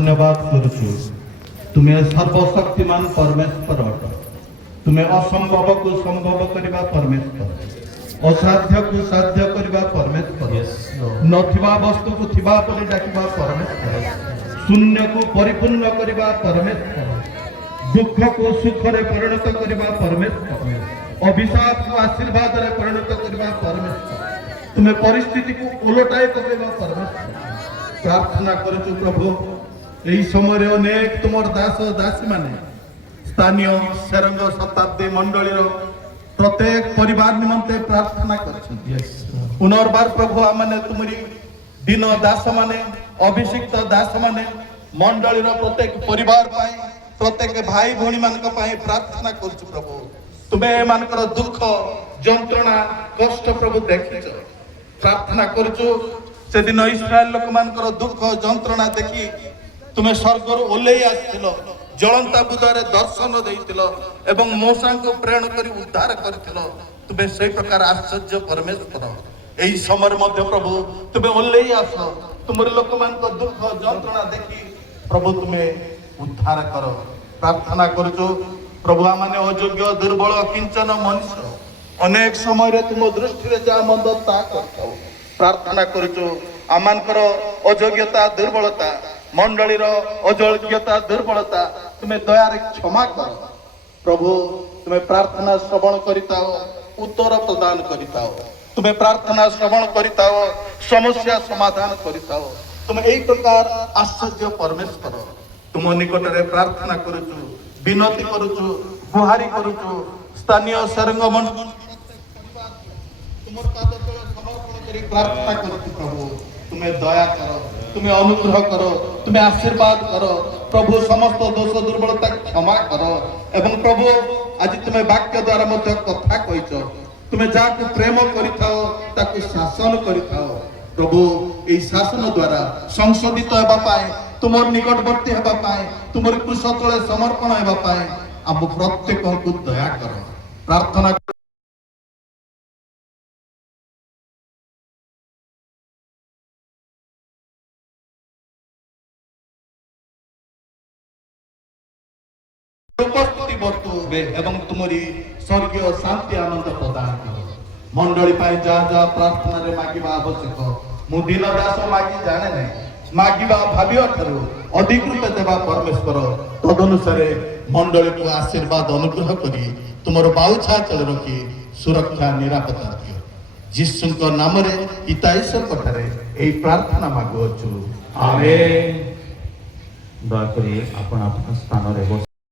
धन्यवाद करुछु। तुम्हें सर्वशक्तिमान परमेश्वर अट। तुम्हें असंभव को संभव करवा परमेश्वर, असाध्य को साध्य करवा परमेश्वर, नथिबा वस्तु को थिबा परि डाकिबा परमेश्वर, शून्य को परिपूर्ण करवा परमेश्वर, दुख को सुख रे परिणत करवा परमेश्वर, अभिशाप को आशीर्वाद रे परिणत करवा परमेश्वर, तुम्हें परिस्थिति को उलटाई पकेबा परमेश्वर। प्रार्थना करुछु प्रभु, यही समय अनेक तुम दास दासी माने स्थानीय सेरंग शताब्दी मंडली प्रत्येक परिवार निमंते प्रार्थना कर पुनर्बार प्रभु आमने तुमरी दिन दास माने अभिषिक्त दास माने मंडली प्रत्येक परिवार पाई प्रत्येक भाई भौणी मान प्रार्थना कर प्रभु। तुम्हें मानकर दुख जंत्रणा कष्ट प्रभु देखिच। प्रार्थना करुछु से दिन इस्राएल लोक मानकर दुख जंत्रणा देखी तुम्हें स्वर्गर ओल्लई आसिल, जलंता बुदारे दर्शन देइतिल एवं मूसा को प्रेरण करी उद्धार करथिल। तुम्हें से प्रकार आश्चर्य परमेश्वर एही समय मध्य प्रभु तुम्हें ओल्लई आस, तुमर लोक मान दुख जंत्रणा देखी प्रभु तुम्हें उद्धार कर। प्रार्थना करुछु प्रभु आमाने अयोग्य दुर्बल किंचन मनुष्य अनेक समय तुम दृष्टि जा मंद ता कर। प्रार्थना करुछु आमानकर अयोग्यता दुर्बलता मंडलीर अयोग्यता दुर्बलता तुम्हें दयारे क्षमा कर प्रभु। तुम्हें प्रार्थना श्रवण करिताओ, उत्तर प्रदान करिताओ। तुम्हें प्रार्थना श्रवण करिताओ, समस्या समाधान करिताओ। तुम्हें एक प्रकार आश्चर्य परमेश्वर तुम निकट रे प्रार्थना करुछु, विनती करुछु, गुहारी करुछु। स्थानीय सरंग मंडल तुमर पाद तले समर्पण करी प्रार्थना करुछु प्रभु। तुम्हें दया करो, तुम्हें अनुग्रह करो, तुम्हें आशीर्वाद करो प्रभु। समस्त दोष दुर्बलता क्षमा करो एवं प्रभु आज तुम्हें वाक्य द्वारा मध्य कथा कहिछ। तुम्हें जाको प्रेम करिथाओ ताको शासन करिथाओ प्रभु। एई शासन द्वारा संशोधित हेबा पाए, तुमर निकटवर्ती हेबा पाए, तुमर कृष तले समर्पण हेबा पाए हम प्रत्येक को दया करो। प्रार्थना उपस्थिति बर्तु एवं तुमरी स्वर्गीय शांति आनंद प्रदान करो। मंडली पाई जा जा प्रार्थना रे मागिबा आवश्यक मु दिन दास मागी जाने नहीं, मागिबा भाबिया ठारू अधिकृत देवा परमेश्वर तदनुसार मंडली को आशीर्वाद अनुग्रह करी तुमर बाउछा चल रखी सुरक्षा निरापत्ता दियो। यीशुଙ୍କ नामरे हिताईश्वर कथारे एई प्रार्थना मागुछु, आमेन। दया करी आपण आपन स्थान रे